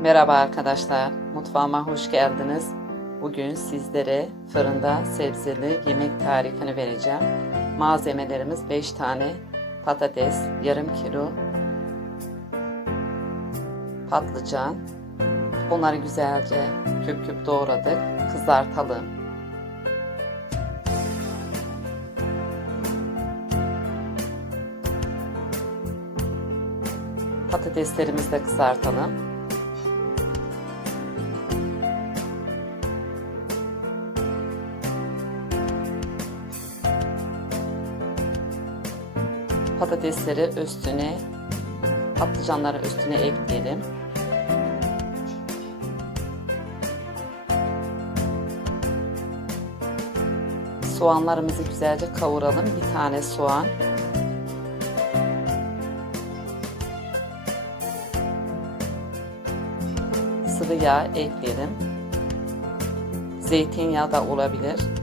Merhaba arkadaşlar, mutfağıma hoş geldiniz. Bugün sizlere fırında sebzeli yemek tarifini vereceğim. Malzemelerimiz 5 tane patates, yarım kilo patlıcan. Onları güzelce küp küp doğradık, kızartalım. Patateslerimizi de kızartalım. Patatesleri üstüne patlıcanları üstüne ekleyelim. Soğanlarımızı güzelce kavuralım. Bir tane soğan. Sıvı yağ ekleyelim. Zeytinyağı da olabilir.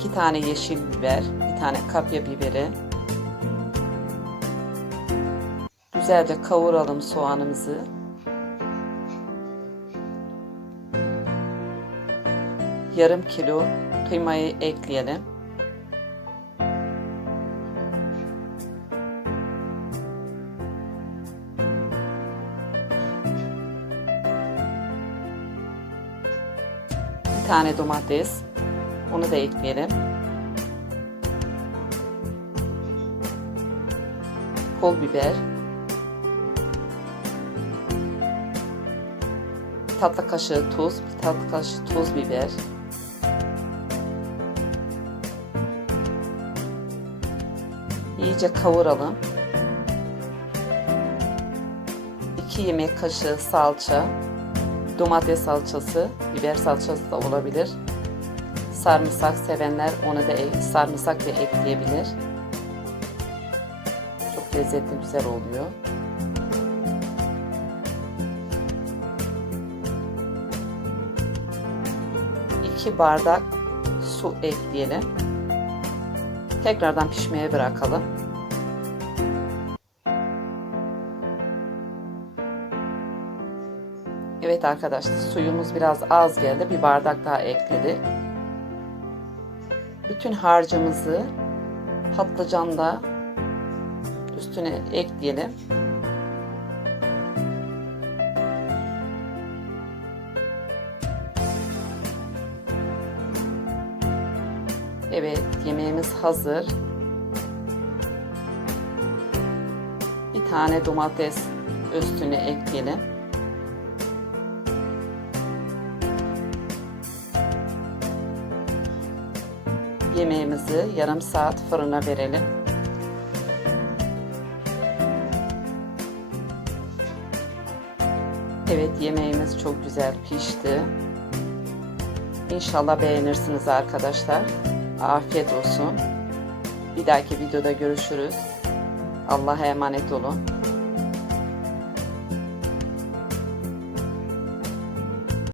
2 tane yeşil biber, bir tane kapya biberi. Güzelce kavuralım soğanımızı. Yarım kilo kıymayı ekleyelim. Bir tane domates, onu da ekleyelim. Pul biber. Tatlı kaşığı tuz, bir tatlı kaşığı tuz biber. İyice kavuralım. 2 yemek kaşığı salça, domates salçası, biber salçası da olabilir. Sarımsak sevenler onu da sarımsak da ekleyebilir. Çok lezzetli güzel oluyor. İki bardak su ekleyelim. Tekrardan pişmeye bırakalım. Evet arkadaşlar suyumuz biraz az geldi. Bir bardak daha ekledik. Bütün harcımızı patlıcanda üstüne ekleyelim. Evet, yemeğimiz hazır. Bir tane domates üstüne ekleyelim. Yemeğimizi yarım saat fırına verelim. Evet yemeğimiz çok güzel pişti. İnşallah beğenirsiniz arkadaşlar. Afiyet olsun. Bir dahaki videoda görüşürüz. Allah'a emanet olun.